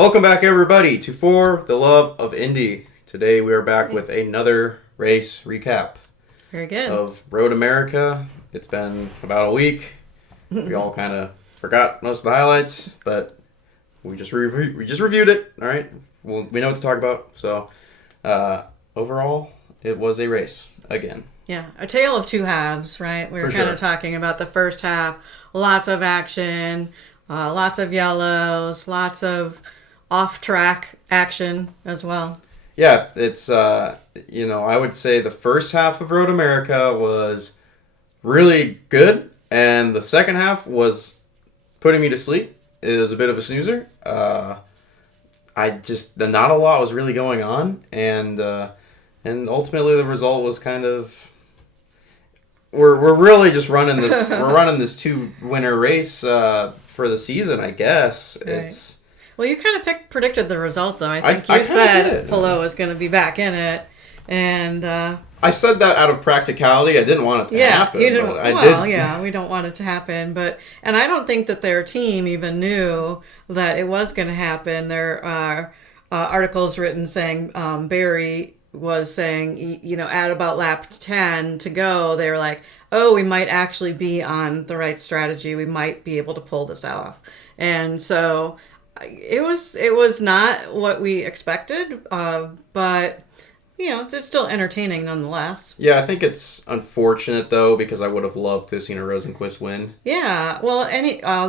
Welcome back, everybody, to For the Love of Indy. Today we are back with another race recap. Very good. Of Road America. It's been about a week. We all kind of forgot most of the highlights, but we just reviewed it. All right, we know what to talk about. So overall, it was a race again. Yeah, a tale of two halves, right? We were kind of talking about the first half, lots of action, lots of yellows, lots of off-track action as well. Yeah, it's, I would say the first half of Road America was really good, and the second half was putting me to sleep. It was a bit of a snoozer. Not a lot was really going on, and ultimately the result was kind of, we're really just running this, we're running this 2-winner race for the season, I guess. Right. Well, you kind of predicted the result, though. I think you said Palou was going to be back in it, and I said that out of practicality. I didn't want it to happen. You didn't. We don't want it to happen, and I don't think that their team even knew that it was going to happen. There are articles written saying Barry was saying, at about lap 10 to go, they were like, "Oh, we might actually be on the right strategy. We might be able to pull this off," and so. It was not what we expected, but it's still entertaining nonetheless. Yeah, I think it's unfortunate though because I would have loved to have seen a Rosenqvist win. Yeah, well,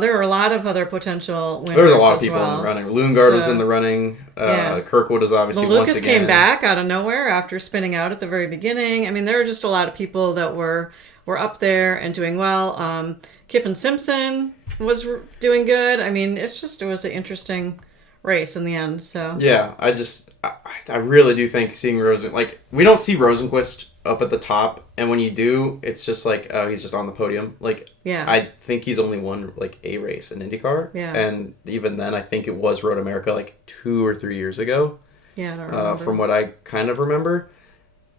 there were a lot of other potential winners. There was a lot of people in the running. Lundgaard was in the running. Kirkwood is obviously once again. Lucas came back out of nowhere after spinning out at the very beginning. I mean, there were just a lot of people that were up there and doing well. Kiffin Simpson was doing good. I mean, it was an interesting race in the end. So yeah, I really do think seeing we don't see Rosenqvist up at the top, and when you do, it's just like, oh, he's just on the podium. I think he's only won a race in IndyCar. Yeah, and even then, I think it was Road America 2 or 3 years ago. Yeah, I don't remember. From what I kind of remember,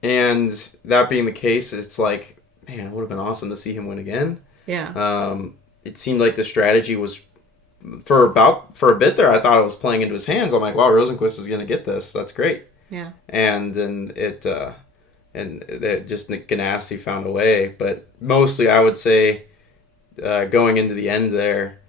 and that being the case, it's like, man, it would have been awesome to see him win again. Yeah. It seemed like the strategy was for a bit there. I thought it was playing into his hands. I'm like, wow, Rosenqvist is going to get this. That's great. Yeah. And it just Nick Ganassi found a way, but mostly I would say going into the end there,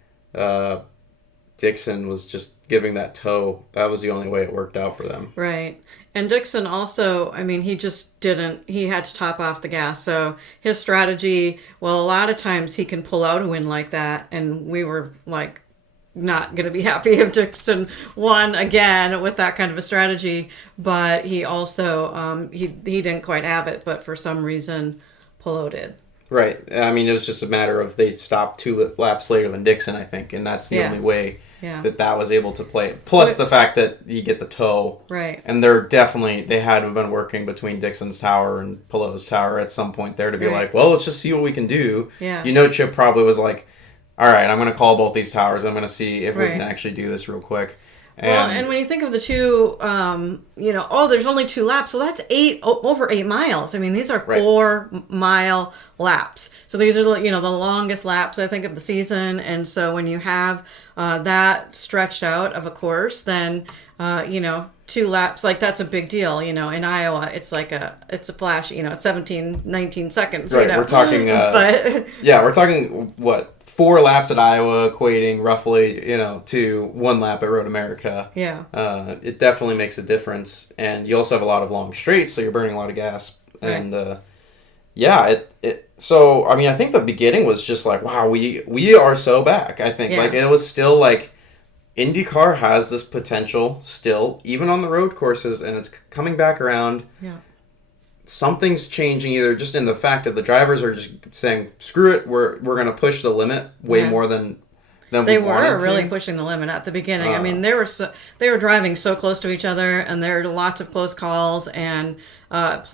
Dixon was just giving that toe. That was the only way it worked out for them. Right. And Dixon also, I mean, he had to top off the gas. So his strategy, well, a lot of times he can pull out a win like that. And we were not going to be happy if Dixon won again with that kind of a strategy. But he also, he didn't quite have it, but for some reason, Palou did. Right. I mean, it was just a matter of they stopped 2 laps later than Dixon, I think. And that's the only way that was able to play. Plus the fact that you get the toe. Right. And they had to have been working between Dixon's tower and Palou's tower at some point there to be like, well, let's just see what we can do. Yeah. Chip probably was like, all right, I'm going to call both these towers. I'm going to see if we can actually do this real quick. And when you think of the two, there's only 2 laps. So that's over 8 miles. I mean, these are 4-mile laps. So these are, the longest laps, I think, of the season. And so when you have that stretched out of a course, then, 2 laps, that's a big deal. In Iowa, it's it's a flash, it's 17, 19 seconds. Right, we're talking, we're talking, 4 laps at Iowa equating roughly, to 1 lap at Road America. Yeah. It definitely makes a difference. And you also have a lot of long straights, so you're burning a lot of gas. Right. And, so, I mean, I think the beginning was just like, wow, we are so back, I think. Yeah. It was still IndyCar has this potential still, even on the road courses, and it's coming back around. Yeah. Something's changing, either just in the fact that the drivers are just saying, screw it, we're going to push the limit way more than they were really pushing the limit at the beginning. I mean, they were driving so close to each other, and there were lots of close calls and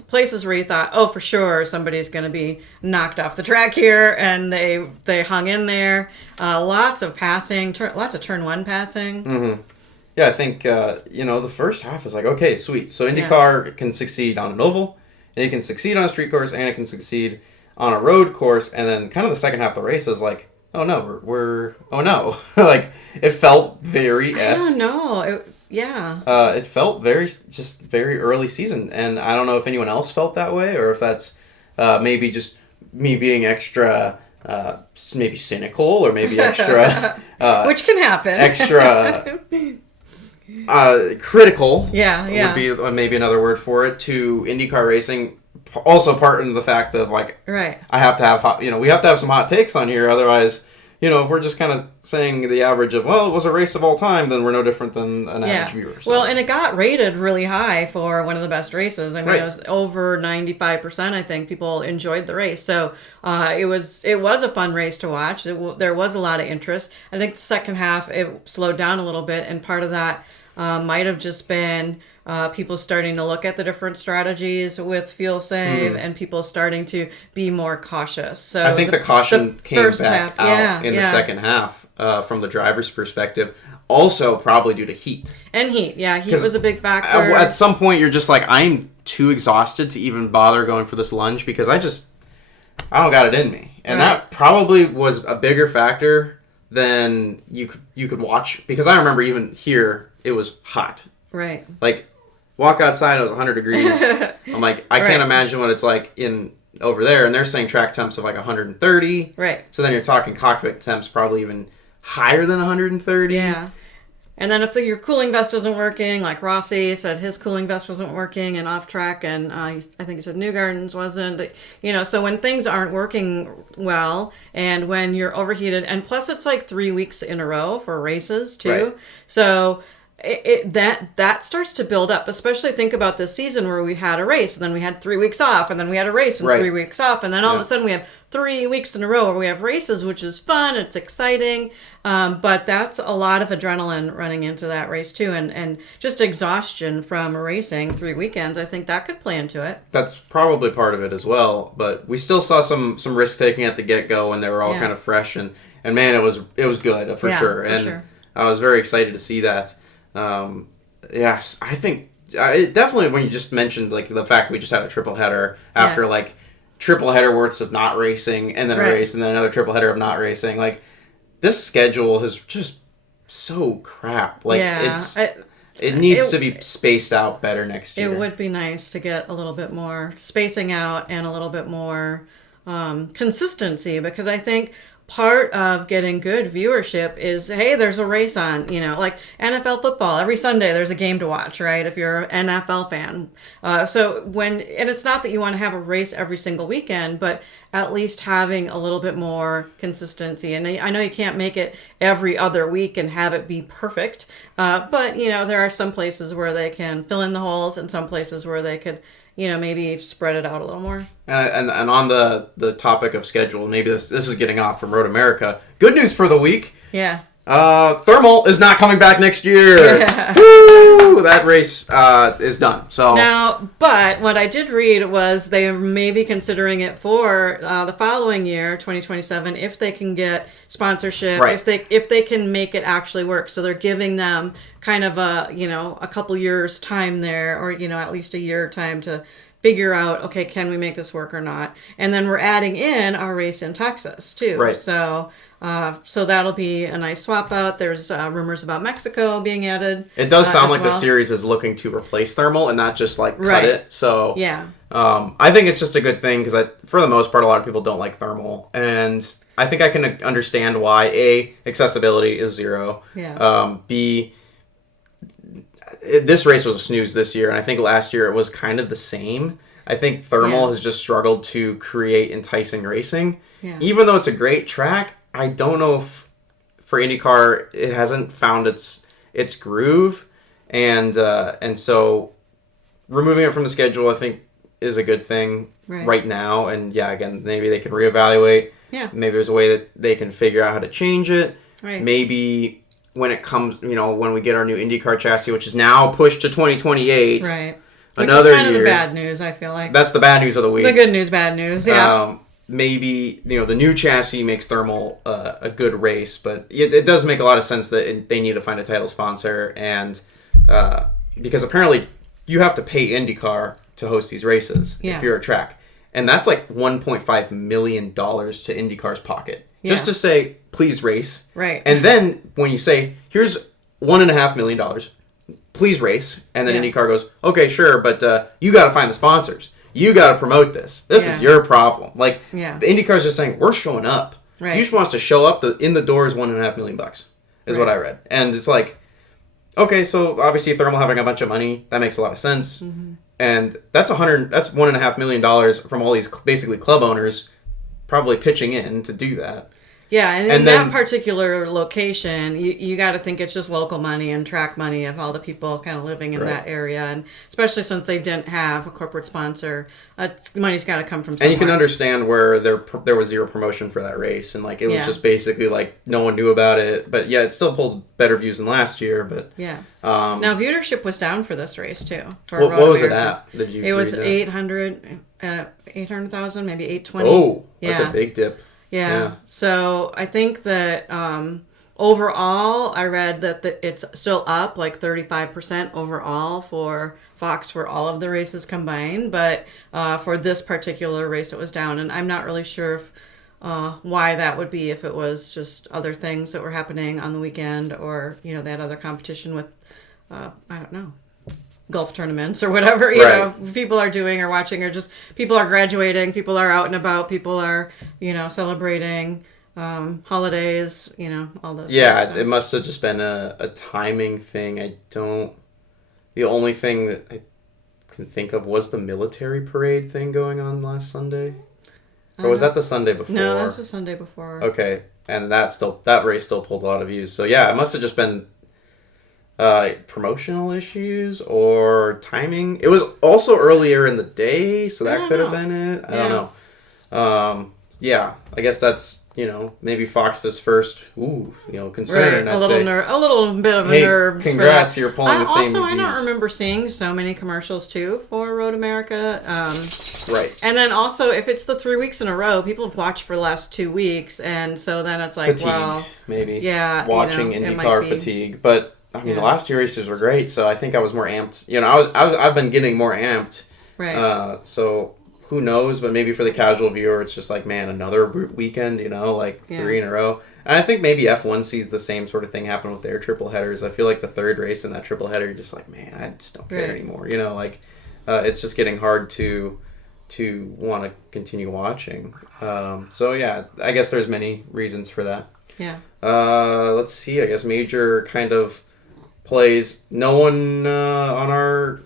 places where you thought, oh, for sure somebody's going to be knocked off the track here, and they hung in there. Lots of passing, lots of turn 1 passing. Mm-hmm. Yeah, I think the first half is okay, sweet. So IndyCar can succeed on an oval, and it can succeed on a street course, and it can succeed on a road course, and then kind of the second half of the race is oh no, we're oh no. Like, it felt very I don't know. Yeah. It felt very early season, and I don't know if anyone else felt that way, or if that's maybe just me being extra, maybe cynical, or maybe extra, Which can happen. extra critical. Yeah. Would be maybe another word for it, to IndyCar racing. Also, part in the fact of, like, Right. I have to have we have to have some hot takes on here, otherwise. If we're just kind of saying the average of, well, it was a race of all time, then we're no different than an average viewer. So. Well, and it got rated really high for one of the best races. I mean, It was over 95%, I think. People enjoyed the race. So it was a fun race to watch. There was a lot of interest. I think the second half, it slowed down a little bit, and part of that might have just been people starting to look at the different strategies with fuel save, and people starting to be more cautious. So I think the caution came back out in the second half from the driver's perspective. Also, probably due to heat. And heat, Heat was a big factor. At some point, you're just like, I'm too exhausted to even bother going for this lunge because I don't got it in me. And that probably was a bigger factor than you could watch. Because I remember even here, it was hot. Right. Like, walk outside, it was 100 degrees. I'm like, I can't imagine what it's like over there. And they're saying track temps of like 130. Right. So then you're talking cockpit temps probably even higher than 130. Yeah. And then if your cooling vest isn't working, like Rossi said his cooling vest wasn't working and off track, and I think he said Newgarden's wasn't, so when things aren't working well and when you're overheated, and plus it's like 3 weeks in a row for races too. Right. So that starts to build up, especially think about this season where we had a race and then we had 3 weeks off and then we had a race and 3 weeks off, and then all of a sudden we have 3 weeks in a row where we have races, which is fun, it's exciting, but that's a lot of adrenaline running into that race too, and just exhaustion from racing 3 weekends. I think that could play into it. That's probably part of it as well, but we still saw some risk taking at the get-go when they were all kind of fresh, and man, it was good for sure, and I was very excited to see that. Yes, I think definitely when you just mentioned like the fact we just had a triple header after like triple header worths of not racing and then a race and then another triple header of not racing, like this schedule is just so crap. Like it needs to be spaced out better next year. It would be nice to get a little bit more spacing out and a little bit more consistency, because I think part of getting good viewership is, hey, there's a race on, like NFL football. Every Sunday there's a game to watch, right? If you're an NFL fan. And it's not that you want to have a race every single weekend, but at least having a little bit more consistency. And I know you can't make it every other week and have it be perfect, but, there are some places where they can fill in the holes and some places where they could maybe spread it out a little more. And on the topic of schedule, maybe this is getting off from Road America. Good news for the week. Yeah. Thermal is not coming back next year. Yeah. Woo! That race is done. So now, but what I did read was they may be considering it for the following year, 2027, if they can get sponsorship, if they can make it actually work. So they're giving them kind of a couple years time there, or at least a year time to figure out, okay, can we make this work or not? And then we're adding in our race in Texas too. Right. So that'll be a nice swap out. There's rumors about Mexico being added. It does sound like the series is looking to replace thermal and not just like cut it. So I think it's just a good thing because for the most part, a lot of people don't like thermal, and I think I can understand why. A, accessibility is zero. Yeah. B, this race was a snooze this year, and I think last year it was kind of the same. I think thermal has just struggled to create enticing racing. Yeah. Even though it's a great track, I don't know if for IndyCar it hasn't found its groove, and so removing it from the schedule I think is a good thing right now. And again, maybe they can reevaluate. Yeah. Maybe there's a way that they can figure out how to change it. Right. Maybe when it comes, when we get our new IndyCar chassis, which is now pushed to 2028. Right. Another which is kind year. Of the bad news, I feel like. That's the bad news of the week. The good news, bad news, yeah. Maybe, the new chassis makes thermal a good race, but it does make a lot of sense that they need to find a title sponsor, and because apparently you have to pay IndyCar to host these races if you're a track. And that's like $1.5 million to IndyCar's pocket. just to say, please race. Right. And then when you say, here's $1.5 million, please race. And then IndyCar goes, okay, sure, but you got to find the sponsors. You got to promote this. This is your problem. Like, IndyCar's just saying, we're showing up. Right. You just want us to show up. In the door is $1.5 million is what I read. And it's like, okay, so obviously Thermal having a bunch of money, that makes a lot of sense. Mm-hmm. And that's $1.5 million from all these basically club owners probably pitching in to do that. Yeah, and in that particular location, you got to think it's just local money and track money of all the people kind of living in that area, and especially since they didn't have a corporate sponsor, money's got to come from somewhere. And you can understand where there was zero promotion for that race, and like it was just basically like no one knew about it, but yeah, it still pulled better views than last year. But now viewership was down for this race too. What was it at? Did you? It was 800,000, maybe 820. Oh, that's a big dip. Yeah. So I think that overall, I read that it's still up like 35% overall for Fox for all of the races combined. But for this particular race, it was down. And I'm not really sure if, why that would be, if it was just other things that were happening on the weekend, or, they had other competition with, I don't know, golf tournaments or whatever, you know, people are doing or watching, or just people are graduating, people are out and about, people are, celebrating holidays, all those things, so. It must have just been a timing thing. The only thing that I can think of was the military parade thing going on last Sunday. Or was that the Sunday before? No, that was the Sunday before. Okay. And that race still pulled a lot of views. So yeah, it must have just been promotional issues or timing. It was also earlier in the day, so that could have been it. I don't know. I guess that's, maybe Fox's first concern. Right. A little bit of a nerves. Congrats, you're pulling the same views. I don't remember seeing so many commercials too for Road America. Right. And then also, if it's the 3 weeks in a row, people have watched for the last 2 weeks, and so then it's like, fatigue, maybe. Yeah. Watching IndyCar fatigue, but I mean, the last two races were great, so I think I was more amped. I've been getting more amped. Right. So who knows? But maybe for the casual viewer, it's just like, man, another weekend. 3 in a row. And I think maybe F1 sees the same sort of thing happen with their triple headers. I feel like the third race in that triple header, you're just like, man, I just don't care anymore. It's just getting hard to want to continue watching. So yeah, I guess there's many reasons for that. Yeah. Let's see. I guess major kind of plays. No one on our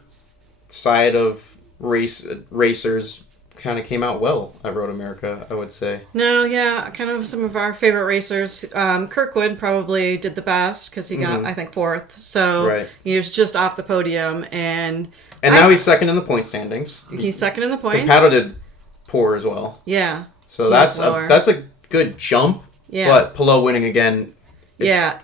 side of racers kind of came out well at Road America, I would say. No, yeah, kind of some of our favorite racers. Kirkwood probably did the best because he got, I think, fourth. So he was just off the podium, and now he's second in the point standings. He's second in the points. Because Pato did poor as well. Yeah. So that's a good jump. Yeah. But Palou winning again.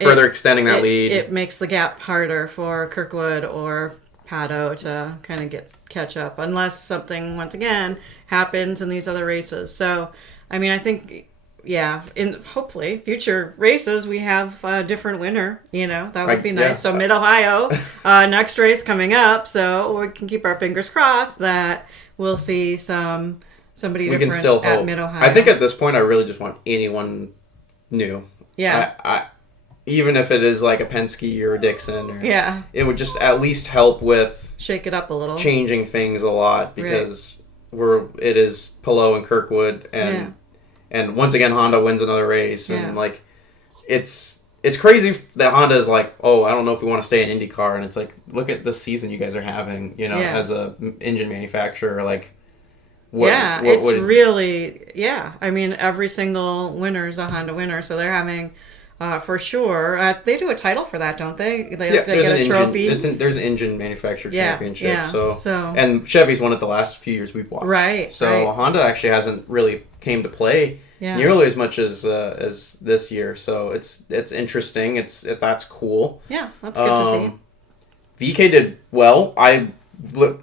Further extending that lead. It makes the gap harder for Kirkwood or Pato to kind of catch up, unless something once again happens in these other races. So, I mean, I think, in hopefully future races we have a different winner. That would be nice. Yeah. So Mid Ohio, next race coming up. So we can keep our fingers crossed that we'll see somebody different at Mid Ohio. I think at this point I really just want anyone new. Yeah. I even if it is like a Penske or a Dixon, it would just at least help with shake it up a little, changing things a lot, because it is Palou and Kirkwood, and once again Honda wins another race, and like it's crazy that Honda is like, oh, I don't know if we want to stay in IndyCar, and it's like, look at the season you guys are having, as a engine manufacturer, like. Really. I mean, every single winner is a Honda winner, so they're having, for sure. They do a title for that, don't they? They get a trophy. There's an engine manufacturer championship. So and Chevy's won it the last few years we've watched. Right. So Honda actually hasn't really came to play nearly as much as this year. So it's interesting. That's cool. Yeah, that's good to see. Veekay did well.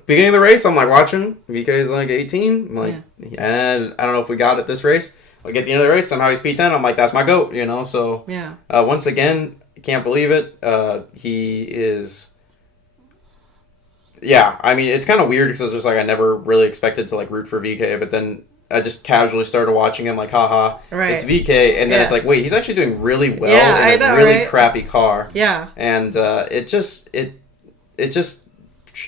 Beginning of the race, I'm like watching. Veekay is like 18. I'm like, and I don't know if we got it this race. I get the end of the race, somehow he's P10. I'm like, that's my GOAT, So once again, I can't believe it. He is. Yeah, I mean, it's kind of weird because it's just like I never really expected to like root for Veekay, but then I just casually started watching him like, haha, Right. it's Veekay. And then Yeah. it's like, wait, he's actually doing really well Yeah, in I a know, really right? crappy car. Yeah. And it just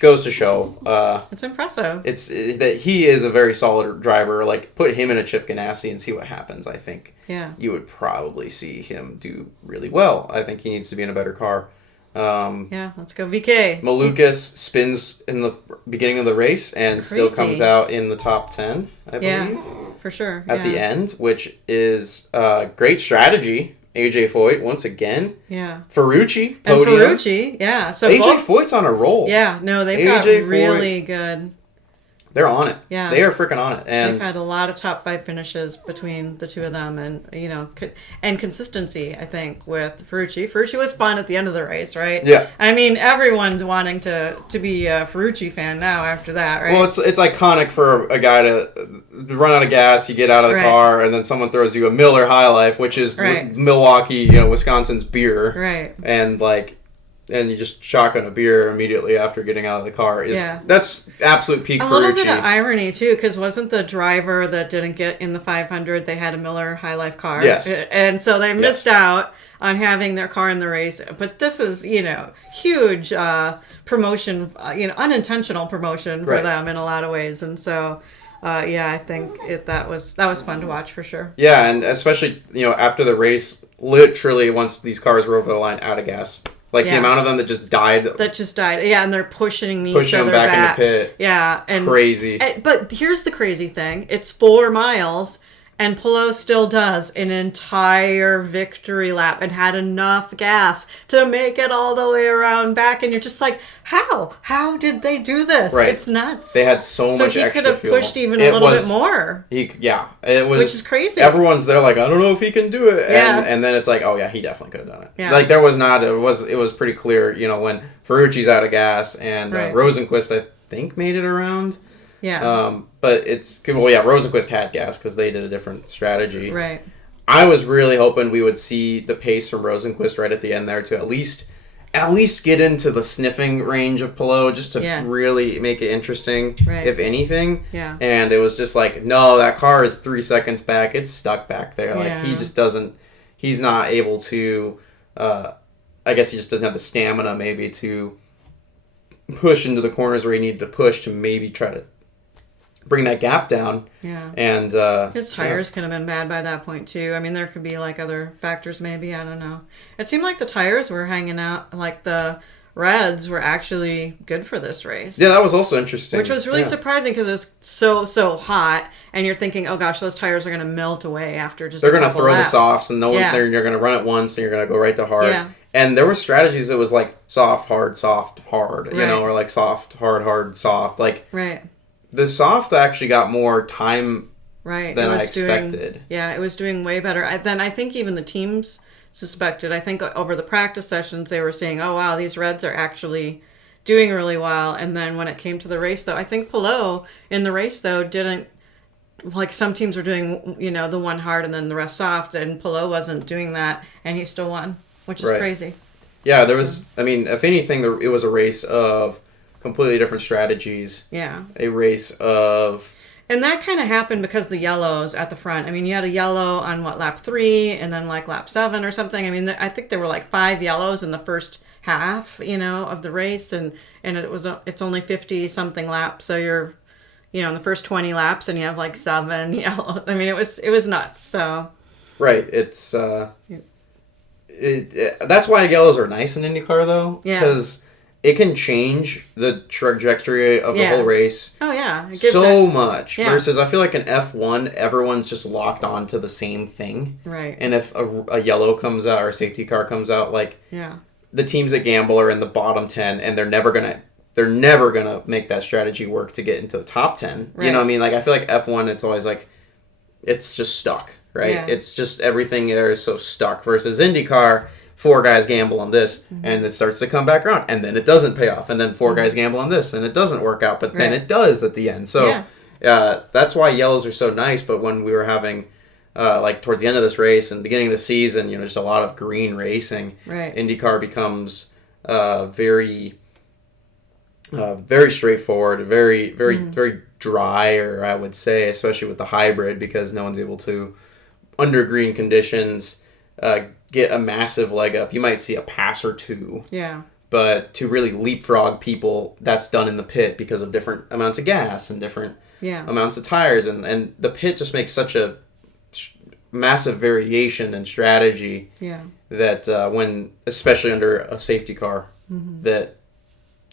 goes to show It's impressive. that he is a very solid driver. Like, put him in a Chip Ganassi and see what happens. I think Yeah. you would probably see him do really well. I think he needs to be in a better car. Yeah, let's go VK. Malukas spins in the beginning of the race and still Crazy. comes out in the top 10, I believe, Yeah, for sure. at the end, which is great strategy. AJ Foyt, once again. Yeah. Ferrucci, And podium. Ferrucci, yeah. So AJ both, Foyt's on a roll. yeah, no, they've got AJ Foyt. really good. They're on it. Yeah. They are freaking on it. And They've had a lot of top 5 finishes between the two of them, and and consistency. I think with Ferrucci. Ferrucci was fun at the end of the race, right? Yeah. I mean, everyone's wanting to be a Ferrucci fan now after that, right? well, it's iconic for a guy to run out of gas, you get out of the Right. car, and then someone throws you a Miller High Life, which is Right. Milwaukee, Wisconsin's beer. Right. And you just shotgun a beer immediately after getting out of the car. That's absolute peak A little bit Ferrucci. of irony too, because wasn't the driver that didn't get in the 500? They had a Miller High Life car, Yes. and so they missed out on having their car in the race. But this is, huge promotion, unintentional promotion for Right. them in a lot of ways, and so. I think that was fun to watch for sure. Yeah, and especially after the race, literally once these cars were over the line, out of gas. Like the Yeah. amount of them that just died. That just died. Yeah, and they're pushing each Pushing them other back in the back. pit. Yeah, and Crazy. But here's the crazy thing: it's 4 miles, and Pelot still does an entire victory lap and had enough gas to make it all the way around back. And you're just like, how? How did they do this? Right. It's nuts. They had so much he extra could have fuel. pushed even a little bit more. It was. Which is crazy. Everyone's there like, I don't know if he can do it. Yeah. And then it's like, oh yeah, he definitely could have done it. Yeah. Like there was not. It was pretty clear. When Ferrucci's out of gas and Right. Rosenquist, I think, made it around. Yeah. But it's Rosenquist had gas because they did a different strategy. Right. I was really hoping we would see the pace from Rosenquist right at the end there to at least get into the sniffing range of Pelot, just to Yeah. really make it interesting, Right. if anything. Yeah. And it was just like, no, that car is 3 seconds back. It's stuck back there. Like Yeah. he just doesn't. He's not able to. I guess he just doesn't have the stamina maybe to push into the corners where he needed to push to maybe try to bring that gap down. Yeah. And His tires could have been bad by that point too. I mean, there could be like other factors maybe. I don't know. It seemed like the tires were hanging out, like the Reds were actually good for this race. Yeah, that was also interesting. Which was really Yeah. surprising because it was so hot, and you're thinking, oh gosh, those tires are going to melt away after just. They're going going to to throw laps. the softs, and no one. Yeah. You're going to run it once, and you're going to go right to hard. Yeah. And there were strategies that was like soft, hard, hard, Right. or like soft, hard, soft. Like Right. the soft actually got more time Right. than It I was doing- expected. Yeah, it was doing way better. Then I think even the teams suspected. I think over the practice sessions they were saying, "Oh wow, these Reds are actually doing really well." And then when it came to the race, though, I think Pelot in the race though didn't. Like some teams were doing, the one hard and then the rest soft, and Pelot wasn't doing that, and he still won, which is Right. crazy. Yeah, there was. I mean, if anything, it was a race of completely different strategies. Yeah. A race of. And that kind of happened because the yellows at the front. I mean, you had a yellow on lap 3 and then like lap 7 or something. I mean, I think there were like 5 yellows in the first half, of the race, and it's only 50 something laps. So you're, in the first 20 laps and you have like 7 yellows. I mean, it was nuts. So Right. It's. That's why yellows are nice in IndyCar though. Yeah. Because it can change the trajectory of the Yeah. whole race. oh yeah, it gives So that- much. Yeah. Versus I feel like in F1, everyone's just locked on to the same thing. right. And if a yellow comes out or a safety car comes out, like Yeah. the teams that gamble are in the bottom 10 and they're never gonna make that strategy work to get into the top 10. You Right. know what I mean? Like I feel like F1, it's always like it's just stuck, right? Yeah. It's just everything there is so stuck. Versus IndyCar, 4 guys gamble on this and it starts to come back around and then it doesn't pay off, and then 4 guys gamble on this and it doesn't work out, but then Right. it does at the end. So Yeah. that's why yellows are so nice. But when we were having like towards the end of this race and beginning of the season, just a lot of green racing, Right. IndyCar becomes very Very straightforward, very drier, I would say, especially with the hybrid, because no one's able to, under green conditions, get a massive leg up. You might see a pass or two. Yeah. But to really leapfrog people, that's done in the pit because of different amounts of gas and different amounts of tires. And the pit just makes such a massive variation in strategy that when, especially under a safety car, that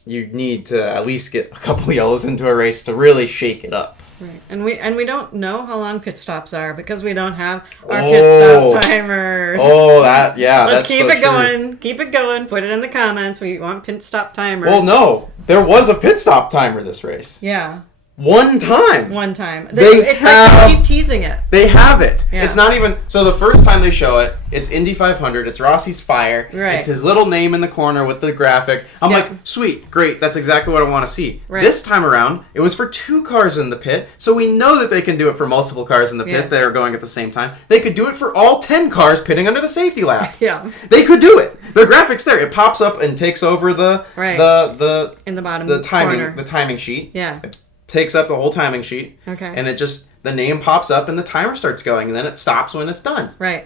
you need to at least get a couple yellows into a race to really shake it up. Right, and we don't know how long pit stops are because we don't have our pit stop timers. Let's keep it going. Keep it going. Put it in the comments. We want pit stop timers. Well, no, there was a pit stop timer this race. Yeah. One time. It's like they keep teasing it. They have it. Yeah. It's not even... So the first time they show it, it's Indy 500. It's Rossi's Fire. Right. It's his little name in the corner with the graphic. I'm like, sweet, great. That's exactly what I want to see. Right. This time around, it was for 2 cars in the pit. So we know that they can do it for multiple cars in the pit that are going at the same time. They could do it for all 10 cars pitting under the safety lap. Yeah. They could do it. The graphic's there. It pops up and takes over the in the bottom the timing sheet. Yeah. It takes up the whole timing sheet. Okay. And it just, the name pops up and the timer starts going, and then it stops when it's done. Right.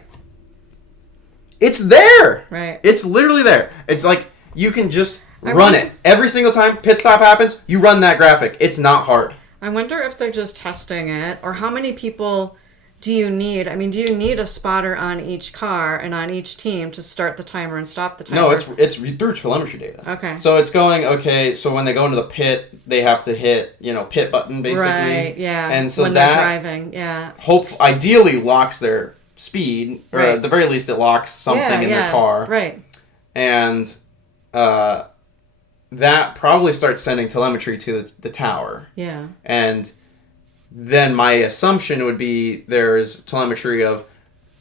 It's there. Right. It's literally there. It's like you can just run it. Every single time pit stop happens, you run that graphic. It's not hard. I wonder if they're just testing it, or how many people do you need? I mean, do you need a spotter on each car and on each team to start the timer and stop the timer? No, it's through telemetry data. Okay. So it's going, so when they go into the pit, they have to hit, pit button, basically. Right, yeah. And so when they're driving, yeah. Ideally locks their speed, or at the very least it locks something in their car. Right. And that probably starts sending telemetry to the tower. Yeah. And then my assumption would be there's telemetry of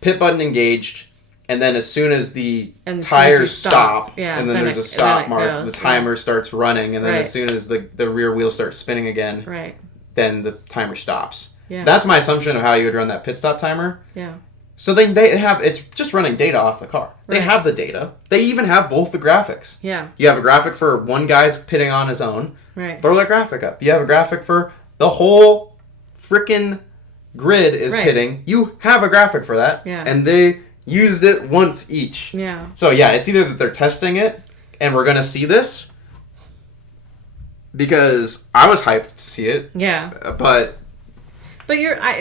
pit button engaged, and then as soon as the tires stop, and then there's a stop mark, the timer starts running, and then as soon as the rear wheel starts spinning again, then the timer stops. Yeah. That's my assumption of how you would run that pit stop timer. Yeah. So they have, it's just running data off the car. They have the data. They even have both the graphics. Yeah. You have a graphic for one guy's pitting on his own. Right. Throw that graphic up. You have a graphic for the whole frickin' grid is pitting. You have a graphic for that. Yeah. And they used it once each. Yeah. So yeah, it's either that they're testing it and we're going to see this, because I was hyped to see it. Yeah. But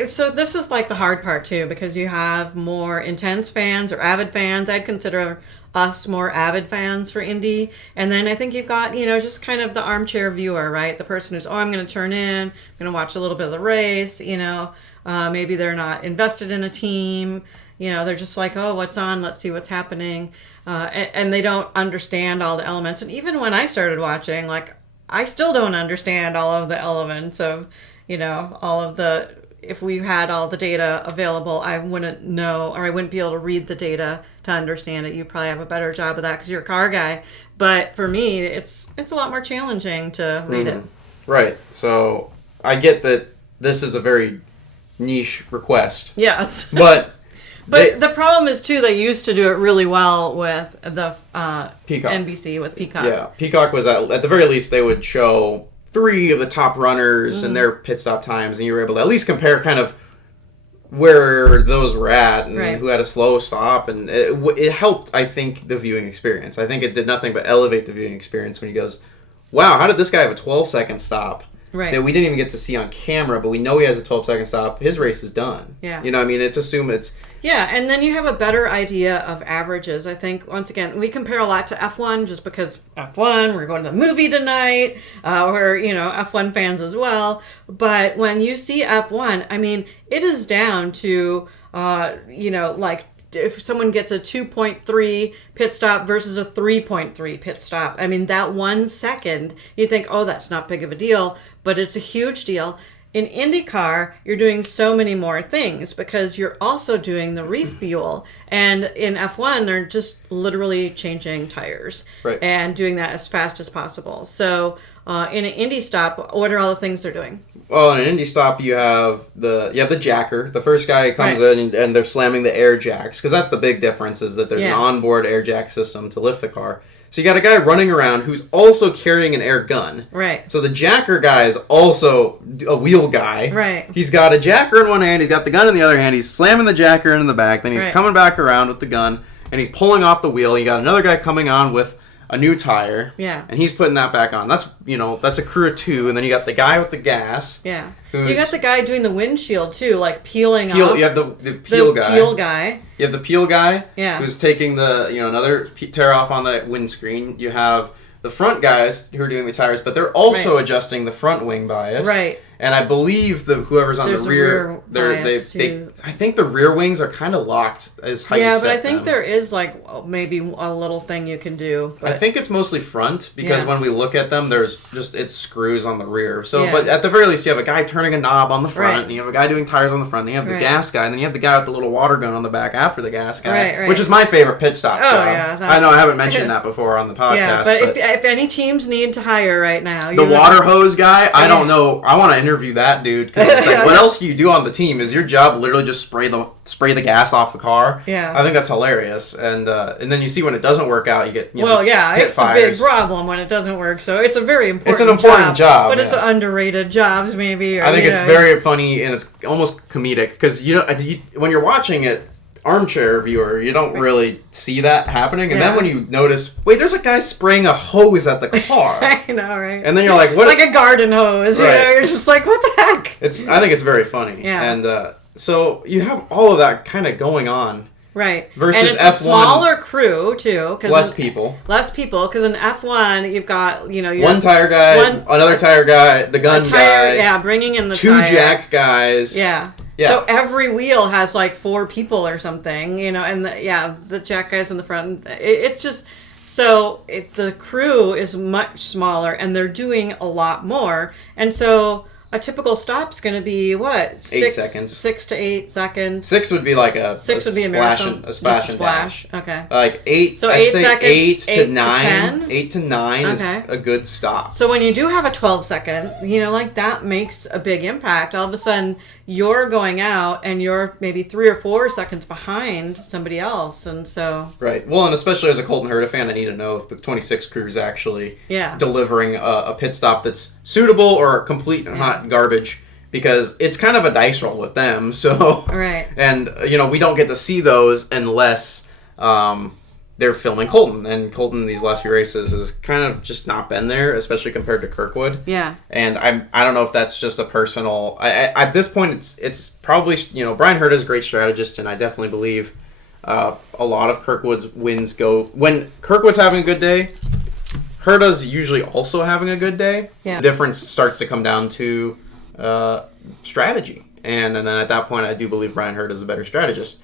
so this is like the hard part too, because you have more intense fans or avid fans. I'd consider us more avid fans for Indy. And then I think you've got, just kind of the armchair viewer, right? The person who's, I'm going to turn in, I'm going to watch a little bit of the race, maybe they're not invested in a team. They're just like, oh, what's on? Let's see what's happening. And they don't understand all the elements. And even when I started watching, like, I still don't understand all of the elements of, all of the, if we had all the data available, I wouldn't know, or I wouldn't be able to read the data to understand it. You probably have a better job of that because you're a car guy. But for me, it's a lot more challenging to read it. Right. So I get that this is a very niche request. Yes. But the problem is, too, they used to do it really well with the Peacock. NBC, with Peacock. Yeah. Peacock was, at the very least, they would show 3 of the top runners and their pit stop times, and you were able to at least compare kind of where those were at and who had a slow stop, and it helped, I think, the viewing experience. I think it did nothing but elevate the viewing experience when he goes, wow, how did this guy have a 12-second stop that we didn't even get to see on camera, but we know he has a 12-second stop. His race is done. Yeah. It's assumed it's... Yeah, and then you have a better idea of averages. I think, once again, we compare a lot to F1 just because F1, we're going to the movie tonight. We're, F1 fans as well. But when you see F1, I mean, it is down to, like, if someone gets a 2.3 pit stop versus a 3.3 pit stop, I mean, that 1 second, you think, oh, that's not big of a deal, but it's a huge deal. In IndyCar, you're doing so many more things because you're also doing the refuel. And in F1, they're just literally changing tires and doing that as fast as possible. So in an Indy stop, what are all the things they're doing? Well, in an Indy stop, you have the jacker. The first guy comes in and they're slamming the air jacks, because that's the big difference, is that there's an onboard air jack system to lift the car. So you got a guy running around who's also carrying an air gun. Right. So the jacker guy is also a wheel guy. Right. He's got a jacker in one hand, he's got the gun in the other hand, he's slamming the jacker into the back, then he's coming back around with the gun, and he's pulling off the wheel. You got another guy coming on with a new tire. Yeah. And he's putting that back on. That's a crew of two, and then you got the guy with the gas. Yeah. You got the guy doing the windshield too, like peeling off. You have the peel guy. Peel guy. You have the peel guy. Yeah. Who's taking the another tear off on the windscreen. You have the front guys who are doing the tires, but they're also adjusting the front wing bias. Right. And I believe whoever's on There's the rear, I think the rear wings are kind of locked as how you set them. Yeah, but I think there is like maybe a little thing you can do. But... I think it's mostly front because when we look at them, there's it's screws on the rear. So, but at the very least, you have a guy turning a knob on the front, and you have a guy doing tires on the front, and you have the gas guy, and then you have the guy with the little water gun on the back after the gas guy, which is my favorite pit stop job. Yeah, I know I haven't mentioned that before on the podcast. Yeah, but if any teams need to hire right now, the water hose guy, I don't know. I want to interview that dude. Because it's like, what else do you do on the team? Is your job literally just spray the gas off the car? Yeah, I think that's hilarious. And then you see when it doesn't work out, you get pit it's fires. a big problem when it doesn't work. So it's a very important. It's an important job, but it's an underrated jobs maybe. Or, I think it's very funny and it's almost comedic because when you're watching it. Armchair viewer, you don't really see that happening, and then when you notice, wait, there's a guy spraying a hose at the car. I know, right? And then you're like, what? Like a garden hose. Right. You're just like, what the heck? I think it's very funny. Yeah. And so you have all of that kind of going on. Right. Versus and it's F1. A smaller crew too. Less people. Less people, because in F1 you've got one tire guy, another tire guy, the gun guy. Yeah, bringing in the two jack guys. Yeah. Yeah. So every wheel has like 4 people or something, and the jack guys in the front. It's just the crew is much smaller and they're doing a lot more, and so a typical stop's going to be what? 8 seconds. 6 to 8 seconds. 6 would be like a splash and dash. Okay. Like 8. So I'd 8 say seconds. 8 to 9. 10? 8 to 9 is a good stop. So when you do have a 12-second, like that makes a big impact. All of a sudden, you're going out and you're maybe 3 or 4 seconds behind somebody else, and so right. Well, and especially as a Colton Herta fan, I need to know if the 26 crew is actually delivering a pit stop that's suitable or complete and hot garbage, because it's kind of a dice roll with them. So and we don't get to see those unless they're filming Colton, and Colton these last few races has kind of just not been there, especially compared to Kirkwood. Yeah. And I don't know if that's just a personal. At this point, it's probably Brian Herta is a great strategist, and I definitely believe a lot of Kirkwood's wins go when Kirkwood's having a good day. Herta's usually also having a good day. Yeah. The difference starts to come down to strategy, and then at that point, I do believe Brian Herta is a better strategist.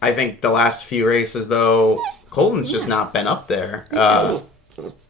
I think the last few races, though, Colton's just not been up there. I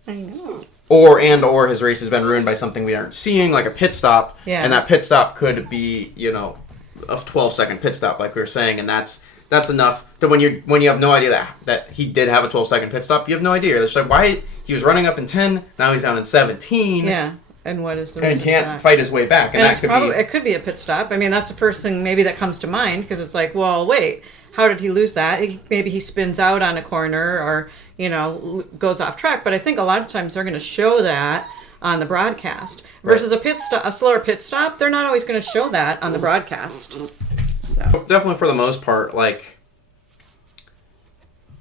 know. Or his race has been ruined by something we aren't seeing, like a pit stop. Yeah. And that pit stop could be, a 12-second pit stop, like we were saying, and that's enough. That when you have no idea that he did have a 12-second pit stop, you have no idea. It's like, why he was running up in 10, now he's down in 17. Yeah. And what is the reason? And can't fight his way back. And it could be a pit stop. I mean, that's the first thing maybe that comes to mind, because it's like, well, wait. How did he lose that? Maybe he spins out on a corner or, goes off track. But I think a lot of times they're going to show that on the broadcast. Versus a slower pit stop, they're not always going to show that on the broadcast. So definitely for the most part,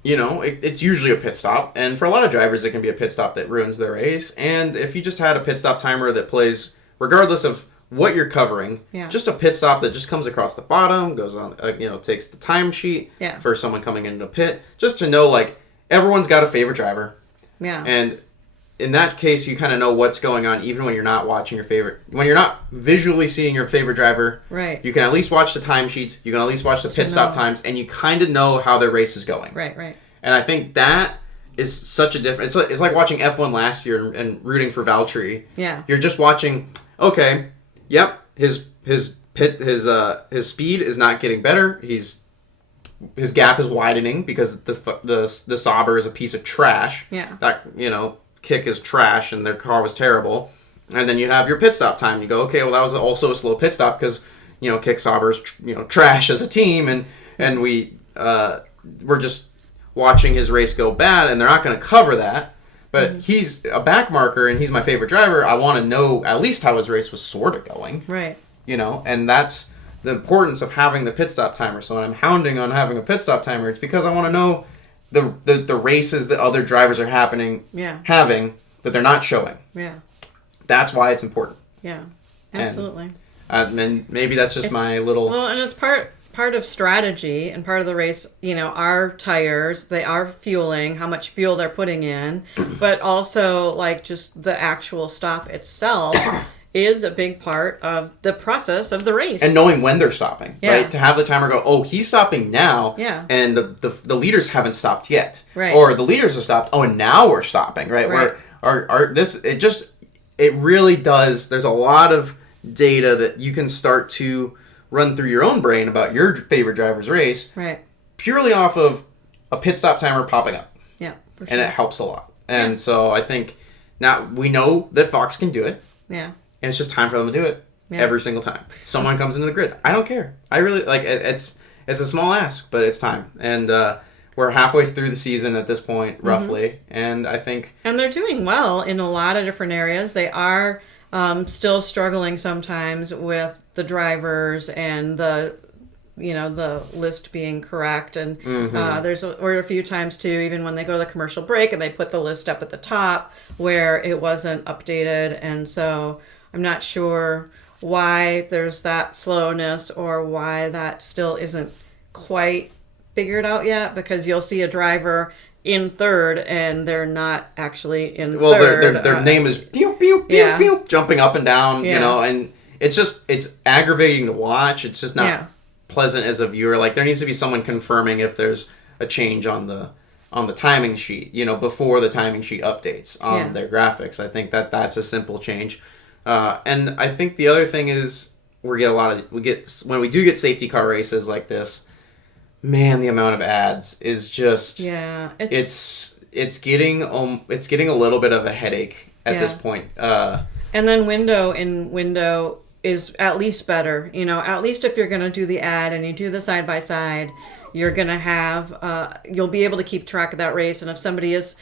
it's usually a pit stop. And for a lot of drivers, it can be a pit stop that ruins their race. And if you just had a pit stop timer that plays regardless of what you're covering, just a pit stop that just comes across the bottom, goes on, takes the timesheet for someone coming into the pit, just to know, everyone's got a favorite driver. Yeah. And in that case, you kind of know what's going on, even when you're not watching when you're not visually seeing your favorite driver. Right. You can at least watch the timesheets, you can at least watch the pit stop times, and you kind of know how their race is going. Right, right. And I think that is such a difference. It's like watching F1 last year and rooting for Valtteri. Yeah. You're just watching, okay, yep, his speed is not getting better. His gap is widening because the Sauber is a piece of trash. Yeah. That kick is trash and their car was terrible. And then you have your pit stop time. You go, okay, well that was also a slow pit stop because Kick Sauber is trash as a team, and we're just watching his race go bad, and they're not going to cover that. But he's a backmarker, and he's my favorite driver. I want to know at least how his race was sort of going. Right. You know, and that's the importance of having the pit stop timer. So when I'm hounding on having a pit stop timer, it's because I want to know the races that other drivers are having that they're not showing. Yeah. That's why it's important. Yeah. Absolutely. And maybe that's just my little... Well, and it's part of strategy and part of the race, you know, our tires, they are fueling, how much fuel they're putting in, but also like just the actual stop itself is a big part of the process of the race. And knowing when they're stopping, right? To have the timer go, oh, he's stopping now, and the leaders haven't stopped yet. Right. Or the leaders have stopped, oh, and now we're stopping, right? It really does, there's a lot of data that you can start to run through your own brain about your favorite driver's race, right? Purely off of a pit stop timer popping up. Yeah, for sure. And it helps a lot. And so I think now we know that Fox can do it. Yeah. And it's just time for them to do it every single time. Someone comes into the grid. I don't care. I really like it's a small ask, but it's time. And we're halfway through the season at this point, roughly. And I think... And they're doing well in a lot of different areas. They are still struggling sometimes with the drivers and the list being correct. And were a few times too, even when they go to the commercial break and they put the list up at the top where it wasn't updated. And so I'm not sure why there's that slowness or why that still isn't quite figured out yet, because you'll see a driver in third and they're not actually in third. Their name is pew, pew, pew, pew, jumping up and down, you know, and it's aggravating to watch. It's just not pleasant as a viewer. Like, there needs to be someone confirming if there's a change on the timing sheet, you know, before the timing sheet updates on their graphics. I think that's a simple change. And I think the other thing is when we do get safety car races like this, man, the amount of ads is just it's getting a little bit of a headache at this point. And then window is at least better. You know, at least if you're going to do the ad and you do the side by side, you're going to have you'll be able to keep track of that race. And if somebody is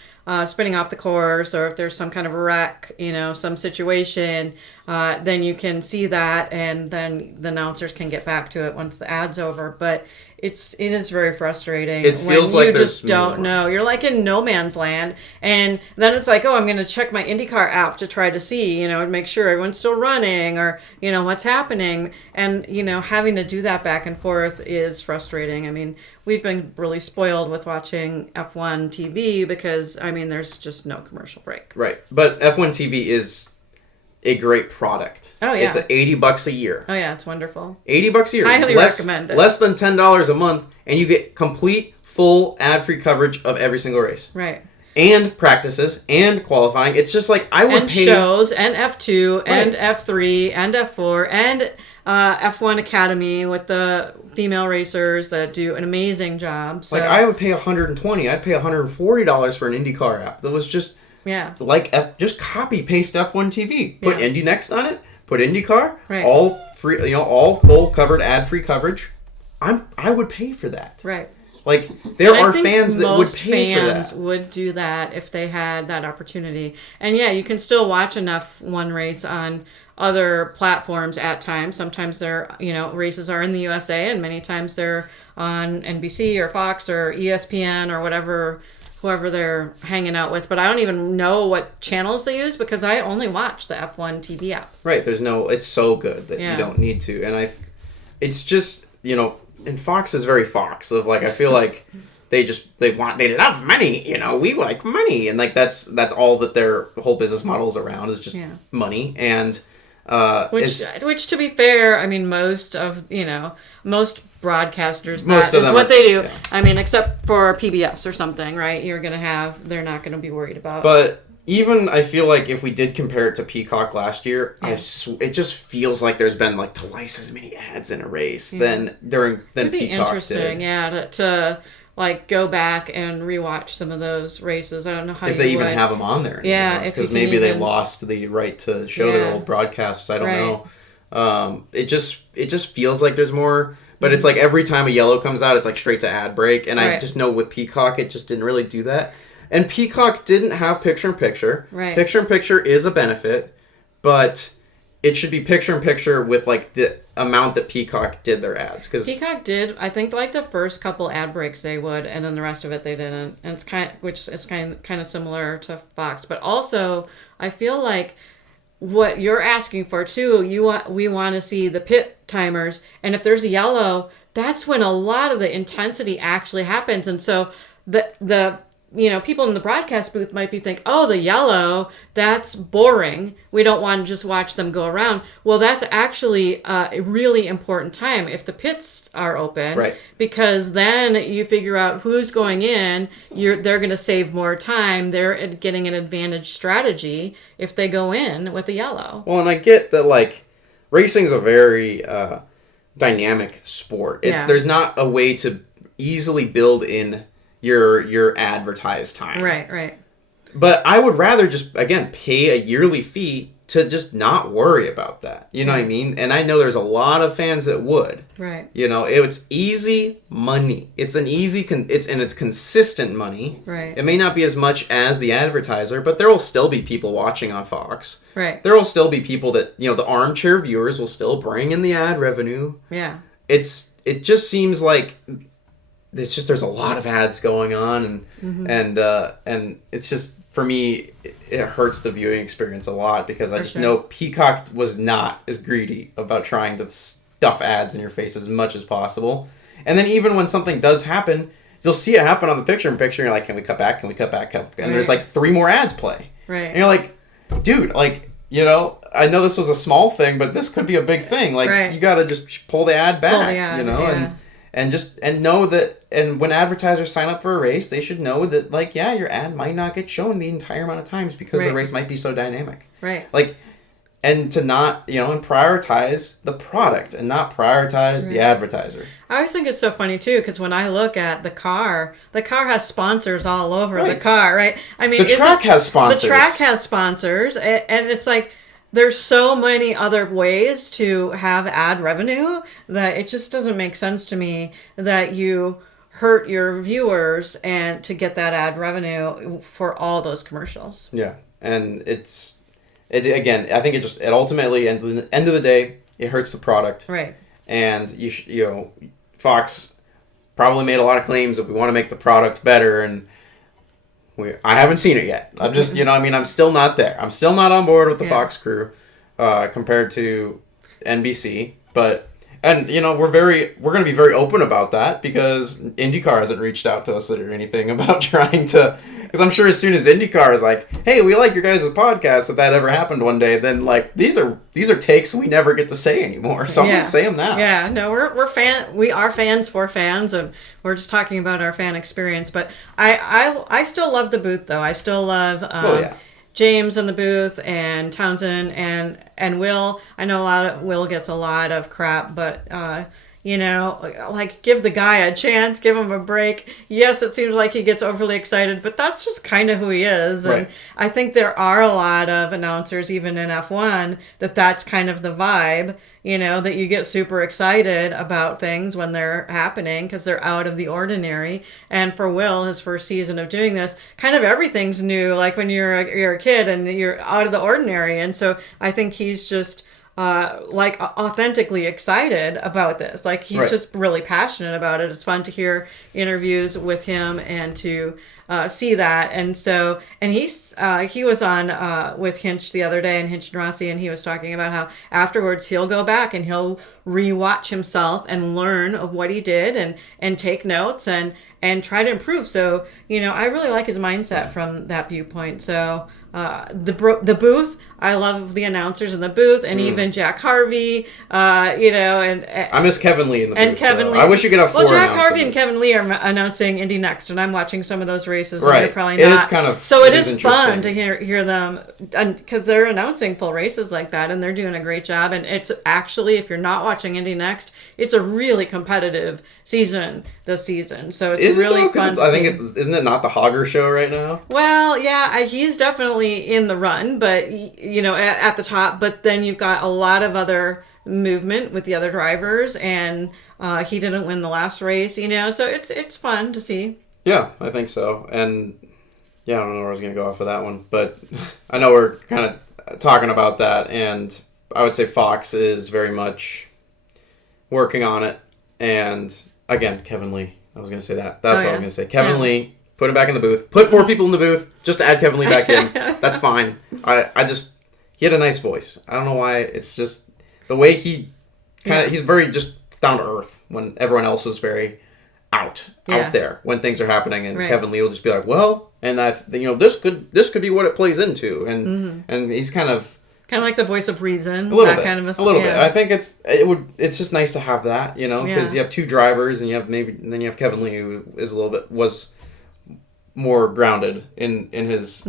spinning off the course, or if there's some kind of a wreck, you know, some situation, then you can see that, and then the announcers can get back to it once the ad's over. But it is very frustrating. It feels like you just don't know. You're like in no man's land, and then it's like, oh, I'm going to check my IndyCar app to try to see, you know, and make sure everyone's still running, or, you know, what's happening. And, you know, having to do that back and forth is frustrating. I mean, we've been really spoiled with watching F1 TV because, I mean, there's just no commercial break. Right. But F1 TV is a great product. Oh, yeah. It's $80 a year. Oh, yeah. It's wonderful. $80 a year. Highly recommend it. Less than $10 a month, and you get complete, full, ad-free coverage of every single race. Right. And practices, and qualifying. It's just like, I would pay... And shows, and F2, and F3, and F4, and F1 Academy with the female racers that do an amazing job. So. Like, I would pay $120. I'd pay $140 for an IndyCar app. That was just... Yeah. Like, just copy paste F1 TV. Put Indy next on it. Put IndyCar. Right. All free, you know, all full covered ad free coverage. I would pay for that. Right. Like, there are fans that would pay for that. Most fans would do that if they had that opportunity. And yeah, you can still watch an F1 race on other platforms at times. Sometimes they're, you know, races are in the USA, and many times they're on NBC or Fox or ESPN or whoever they're hanging out with. But I don't even know what channels they use because I only watch the F1 TV app. Right. It's so good that you don't need to. And it's just, you know, and Fox is very Fox of like, I feel like they love money, you know, we like money. And like, that's all that their whole business model is around, is just money. And, which to be fair, I mean, most broadcasters, most that is what they do. Yeah. I mean, except for PBS or something, right? They're not going to be worried about. But even I feel like if we did compare it to Peacock last year, it just feels like there's been like twice as many ads in a race than Peacock did. It'd be interesting, to like go back and rewatch some of those races. I don't know how if they even have them on there anymore. Yeah, because maybe they lost the right to show their old broadcasts. I don't know. It just feels like there's more But it's like every time a yellow comes out, it's like straight to ad break. And I Right. just know with Peacock, it just didn't really do that. And Peacock didn't have picture-in-picture. Right. Picture-in-picture is a benefit, but it should be picture-in-picture with like the amount that Peacock did their ads. Cause Peacock did, I think, like the first couple ad breaks they would, and then the rest of it they didn't. And it's which is kind of similar to Fox. But also, I feel like what you're asking for too, we want to see the pit timers, and if there's a yellow, that's when a lot of the intensity actually happens. And so the people in the broadcast booth might be thinking, oh, the yellow, that's boring. We don't want to just watch them go around. Well, that's actually a really important time if the pits are open. Right. Because then you figure out who's going in. They're going to save more time. They're getting an advantage strategy if they go in with the yellow. Well, and I get that, like, racing's a very dynamic sport. There's not a way to easily build in your advertised time. Right. But I would rather just, again, pay a yearly fee to just not worry about that. You know what I mean? And I know there's a lot of fans that would. Right. It's easy money. It's an easy, it's consistent money. Right. It may not be as much as the advertiser, but there will still be people watching on Fox. Right. There will still be people that, the armchair viewers will still bring in the ad revenue. Yeah. It just seems like there's a lot of ads going on, and it's just, for me, it hurts the viewing experience a lot, because I just know Peacock was not as greedy about trying to stuff ads in your face as much as possible. And then even when something does happen, you'll see it happen on the picture-in-picture, and you're like, can we cut back? Can we cut back? And there's like 3 more ads play. Right. And you're like, dude, like, I know this was a small thing, but this could be a big thing. Like, you got to just pull the ad back, and know that, and when advertisers sign up for a race, they should know that, like, your ad might not get shown the entire amount of times because the race might be so dynamic. Right. Like, and to not, and prioritize the product and not prioritize the advertiser. I always think it's so funny too, because when I look at the car has sponsors all over the car, right? I mean, the track has sponsors. The track has sponsors, and it's like, there's so many other ways to have ad revenue that it just doesn't make sense to me that you hurt your viewers and to get that ad revenue for all those commercials. Yeah, and again, I think it ultimately, at the end of the day, it hurts the product. Right. And Fox probably made a lot of claims if we want to make the product better, and I haven't seen it yet. I'm just, I'm still not there. I'm still not on board with the Fox crew compared to NBC. And we're going to be very open about that, because IndyCar hasn't reached out to us or anything about trying to, because I'm sure as soon as IndyCar is like, hey, we like your guys' podcast, if that ever happened one day, then like these are takes we never get to say anymore. So I'm going to say them now. Yeah, no, we are fans for fans, and we're just talking about our fan experience. But I still love the booth though. I still love James in the booth, and Townsend and Will. I know Will gets a lot of crap, but like, give the guy a chance, give him a break. Yes, it seems like he gets overly excited, but that's just kind of who he is. Right. And I think there are a lot of announcers, even in F1, that's kind of the vibe, that you get super excited about things when they're happening because they're out of the ordinary. And for Will, his first season of doing this, kind of everything's new, like when you're a kid and you're out of the ordinary. And so I think he's just authentically excited about this. Like, he's just really passionate about it. It's fun to hear interviews with him and to see that. And so, and he was on with Hinch the other day, and Hinch and Rossi, and he was talking about how afterwards he'll go back and he'll rewatch himself and learn of what he did and take notes and try to improve. So, I really like his mindset from that viewpoint. So the booth, I love the announcers in the booth, and even Jack Harvey, and I miss Kevin Lee in the booth. And Kevin Lee. I wish you could have 4 Jack announcers. Harvey and Kevin Lee are announcing Indy Next, and I'm watching some of those races. Right. And they're probably not. It is kind of. So it is fun to hear them, because they're announcing full races like that, and they're doing a great job. And it's actually, if you're not watching Indy Next, it's a really competitive season this season. So it's really fun. I think isn't it not the Hogger show right now? Well, yeah, he's definitely in the run, but at the top. But then you've got a lot of other movement with the other drivers, and he didn't win the last race, so it's fun to see. Yeah, I think so. And yeah, I don't know where I was going to go off of that one, but I know we're kind of talking about that, and I would say Fox is very much working on it. And again, Kevin Lee. I was going to say that. That's what I was going to say. Kevin Lee, put him back in the booth. Put 4 people in the booth just to add Kevin Lee back in. That's fine. He had a nice voice. I don't know why. It's just the way he's very just down to earth when everyone else is very out there when things are happening, and Kevin Lee will just be like, well, and this could be what it plays into, and he's kind of like the voice of reason, a little bit. I think it's just nice to have that, because you have 2 drivers, and you have Kevin Lee, who is was more grounded in his,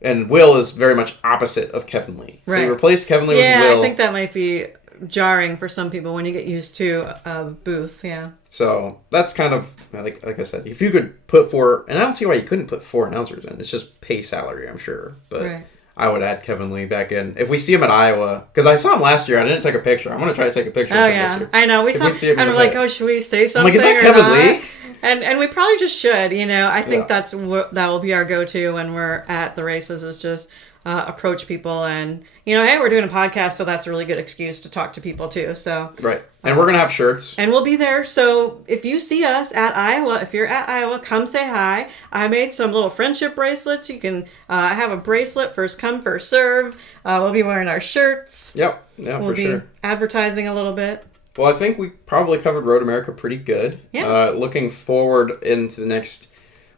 and Will is very much opposite of Kevin Lee. So you replace Kevin Lee with Will. I think that might be jarring for some people when you get used to a booth. So that's kind of like I said, if you could put 4, and I don't see why you couldn't put 4 announcers in. It's just pay salary, I'm sure, but I would add Kevin Lee back in if we see him at Iowa, because I saw him last year. I didn't take a picture. I'm gonna try to take a picture. Oh yeah, I know. We saw him, and we're like, oh, should we say something? I'm like, is that Kevin Lee? And we probably just should. I think that will be our go-to when we're at the races, is just approach people, and hey, we're doing a podcast, so that's a really good excuse to talk to people too. So right, and we're gonna have shirts, and we'll be there. So if you see us at Iowa, if you're at Iowa, come say hi. I made some little friendship bracelets. You can have a bracelet, first come, first serve. We'll be wearing our shirts. We'll for sure. Advertising a little bit. Well, I think we probably covered Road America pretty good. Yeah. Looking forward into the next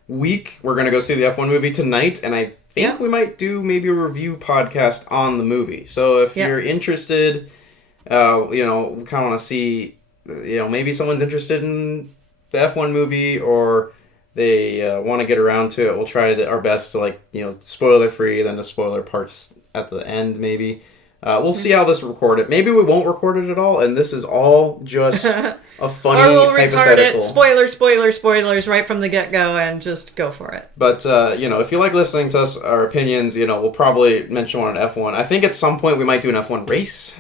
week, we're going to go see the F1 movie tonight, and I think we might do maybe a review podcast on the movie. So if you're interested, we kind of want to see, maybe someone's interested in the F1 movie, or they want to get around to it. We'll try our best to spoiler free, then the spoiler parts at the end maybe. We'll see how this is recorded. Maybe we won't record it at all, and this is all just a funny or we'll hypothetical. Record it, spoilers right from the get-go, and just go for it. But, if you like listening to us, our opinions, we'll probably mention one on F1. I think at some point we might do an F1 race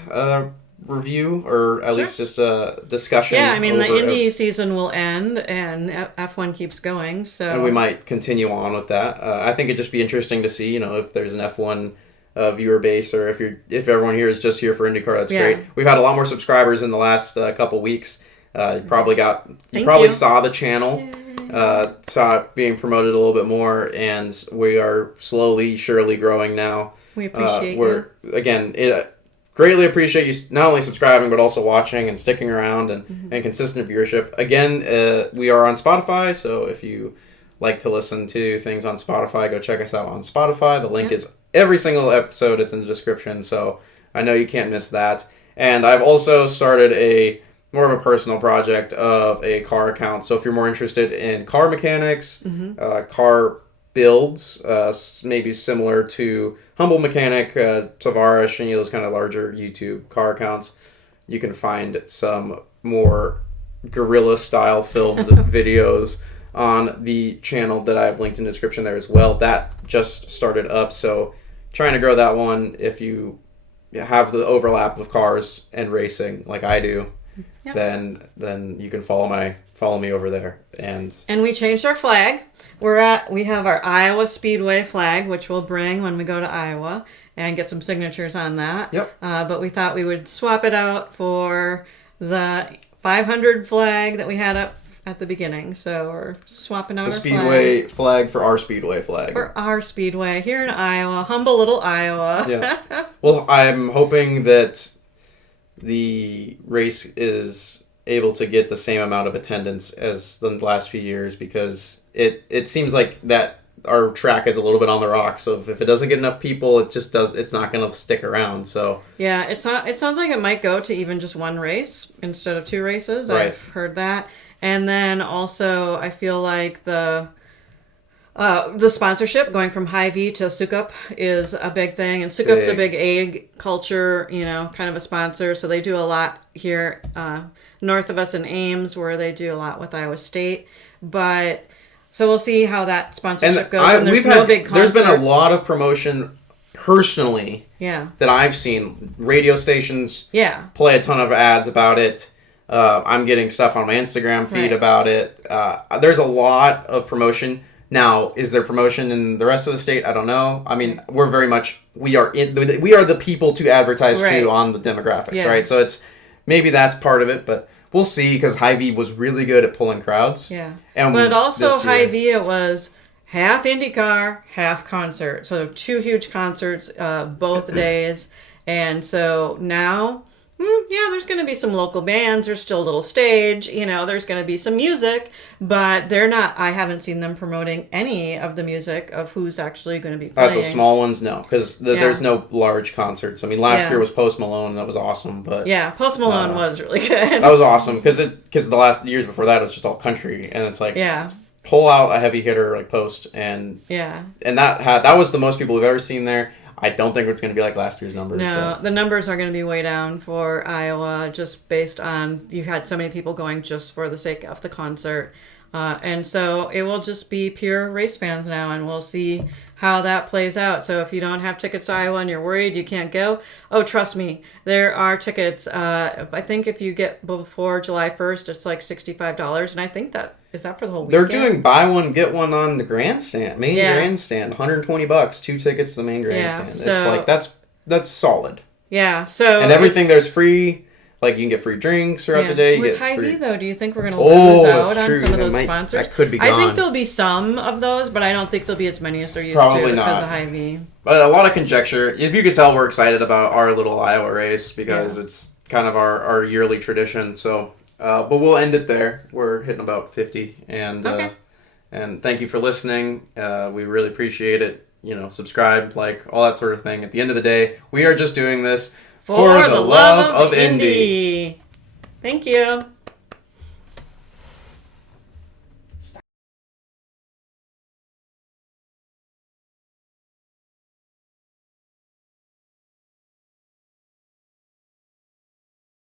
review, or at least just a discussion. Yeah, the Indy season will end, and F1 keeps going, so... And we might continue on with that. I think it'd just be interesting to see, if there's an F1... viewer base, or if everyone here is just here for IndyCar, that's great. We've had a lot more subscribers in the last couple weeks. You probably saw the channel, saw it being promoted a little bit more, and we are slowly, surely growing now. We appreciate Again, greatly appreciate you not only subscribing, but also watching and sticking around and consistent viewership. Again, we are on Spotify, so if you like to listen to things on Spotify, go check us out on Spotify. The link is every single episode. It's in the description, so I know you can't miss that. And I've also started more of a personal project of a car account. So if you're more interested in car mechanics, car builds, maybe similar to Humble Mechanic, Tavares, and those kind of larger YouTube car accounts, you can find some more guerrilla-style filmed videos on the channel that I have linked in the description there as well. That just started up, so trying to grow that one. If you have the overlap of cars and racing like I do, then you can follow me over there. And we changed our flag. We have our Iowa Speedway flag, which we'll bring when we go to Iowa and get some signatures on that. But we thought we would swap it out for the 500 flag that we had up at the beginning, so we're swapping out the Speedway flag for our Speedway flag. For our Speedway here in Iowa, humble little Iowa. Yeah. Well, I'm hoping that the race is able to get the same amount of attendance as the last few years, because it seems like that our track is a little bit on the rocks. So if it doesn't get enough people, it's not going to stick around. So yeah, it sounds like it might go to even just one race instead of 2 races. Right. I've heard that. And then also, I feel like the sponsorship going from Hy-Vee to Sukup is a big thing, and Sukup's a big egg culture, kind of a sponsor. So they do a lot here north of us in Ames, where they do a lot with Iowa State. But so we'll see how that sponsorship goes. And there's no big concerts. There's been a lot of promotion personally that I've seen, radio stations play a ton of ads about it. I'm getting stuff on my Instagram feed about it. There's a lot of promotion. Now, is there promotion in the rest of the state? I don't know. I mean, we are the people to advertise to on the demographics, right? So maybe that's part of it, but we'll see, because Hy-Vee was really good at pulling crowds. Yeah. And but also Hy-Vee, it was half IndyCar, half concert. So 2 huge concerts both days. And so now, there's going to be some local bands. There's still a little stage. There's going to be some music. But I haven't seen them promoting any of the music of who's actually going to be playing. The small ones, no. Because there's no large concerts. I mean, last year was Post Malone. That was awesome. But Post Malone was really good. That was awesome. Because the last years before that, it was just all country. And it's like... pull out a heavy hitter like Post, and that was the most people we've ever seen there. I don't think it's going to be like last year's numbers. No, the numbers are going to be way down for Iowa, just based on you had so many people going just for the sake of the concert. And so it will just be pure race fans now, and we'll see how that plays out. So if you don't have tickets to Iowa and you're worried you can't go, trust me, there are tickets. I think if you get before July 1st, it's like $65, and I think is that for the whole weekend? They're doing buy one get one on the grandstand, grandstand, $120, 2 tickets to the main grandstand. So, it's like that's solid. Yeah. So and everything there's free. Like, you can get free drinks throughout the day. With Hy-Vee, though, do you think we're going to lose out on some of those sponsors? That could be gone. I think there'll be some of those, but I don't think there'll be as many as there used to because of Hy-Vee. But a lot of conjecture. If you could tell, we're excited about our little Iowa race because it's kind of our yearly tradition. So, but we'll end it there. We're hitting about 50. And thank you for listening. We really appreciate it. Subscribe, like, all that sort of thing. At the end of the day, we are just doing this for the love of Indy. Thank you.